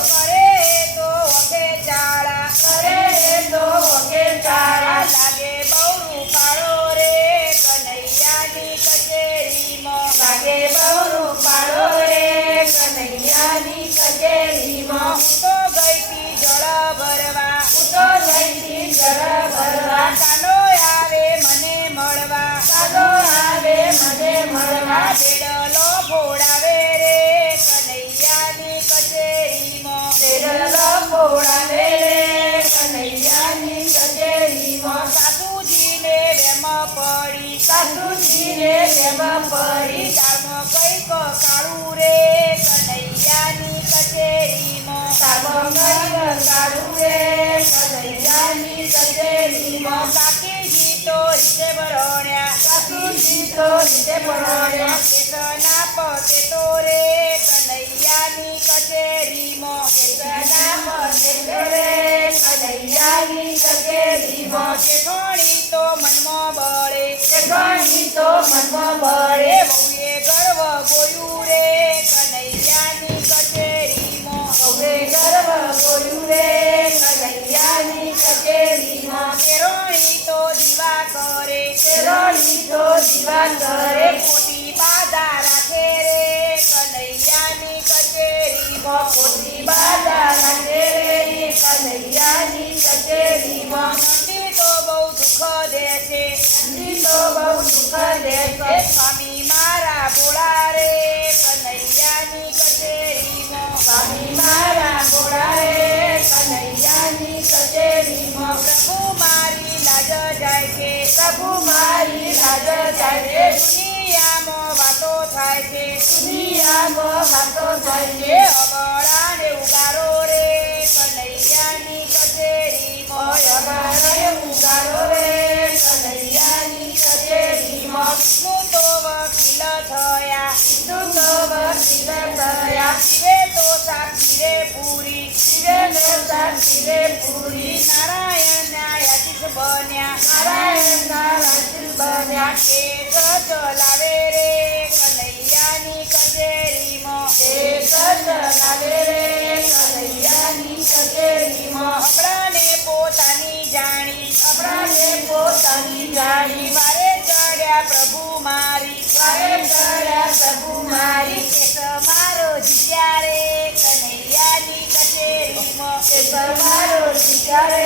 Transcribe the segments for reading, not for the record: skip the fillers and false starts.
કરે તો વગે ચાળા, કરે તો વગે ચાળા, લાગે બહુ રૂપાળો રે કનૈયાની કચેરીમાં, લાગે બહુ રૂપાળો રે કનૈયાની કચેરીમાં. હું તો ગઈતી જળ ભરવા, હું તો જઈતી જળ ભરવા, કાનો આવે મને મળવા, કાનો આવે મને મળવા, બેડલો ફોડાવે રે કનૈયાની કચેરીમાં, બેડલો ફોડાવે રે કનૈયાની કચેરીમાં. સાસુજીને વેમ પડી, સાસુજીને વેમ પડી, ચારમાં કઈક કાળું રે કનૈયાની કચેરીમાં, સાબમ કઈક કાળું રે કનૈયાની કચેરીમાં. કાકીજી તો રીતે ભરણ્યા, સાસુજી તો રીતે ભણ્યા, કેસના પતે તો રે કનૈયાની કચેરીમાં, કેસના પતે રે કનૈયાની કચેરીમાં. જેઠોણી તો મનમાં બળે, જેઠાણી તો મનમાં બળે, વહુએ ગર્વ ગોયું રે કનૈયાની કચેરીમાં, હવે ગર્વ ગોયું રે કનૈયાની કચેરીમાં. કેરોણી તો દીવા કરે, કેળવણી તો દીવા કરે, ખોટી બાધા રાખે રે કનૈયાની કચેરીમાં, ખોટી બાધા રાખે રે કનૈયાની કચેરીમાં. નંદી તો બહુ દુઃખ દે છે, નંદી તો બહુ દુઃખ દે છે, સ્વામી મારા ભોળા રે કનૈયાની કચેરીમાં, સ્વામી મારા ભોળા રે કનૈયાની કચેરીમાં. પ્રભુ મારી લાજ જાય છે, પ્રભુ મારી લાજ જાય છે, દુનિયામાં વાતો થાય છે, દુનિયામાં વાતો થાય એ છે, અબળાને ઉગારો રે કનૈયાની કચેરીમાં, અગણે ઉગારો રે કનૈયાની કચેરીમાં. વિષ્ણુ તો વકીલ થયા, તું તો વકીલ થયા, શિવે તો સાક્ષી રે પૂરી, શિવે તો સાક્ષી રે પૂરી, નારાયણ ન્યાયાધીશ બન્યા, નારાયણના રાજુ બન્યા, કેસ ચલાવે રે કનૈયાની કચેરીમાં, કેસ ચલાવે રે કનૈયાની કચેરીમાં. અબળાને પોતાની જાણી, આપણાને પોતાની જાણી, વારે ચડ્યા પ્રભુ મારી, વારે ચડ્યા પ્રભુ મારી, કેસ મારો જીત્યા રે કનૈયાની કચેરીમાં, કેસ મારો જીત્યા રે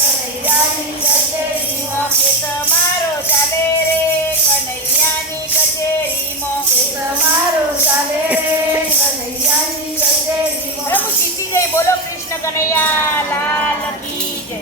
કનૈયાની કચેરીમાં, કેસ મારો ચાલે રે કનૈયાની કચેરીમાં, કેસ મારો ચાલે રે કનૈયાની કચેરીમાં. પ્રભુ જીતી ગઈ, બોલો કૃષ્ણ કનૈયા લાલ કી જય.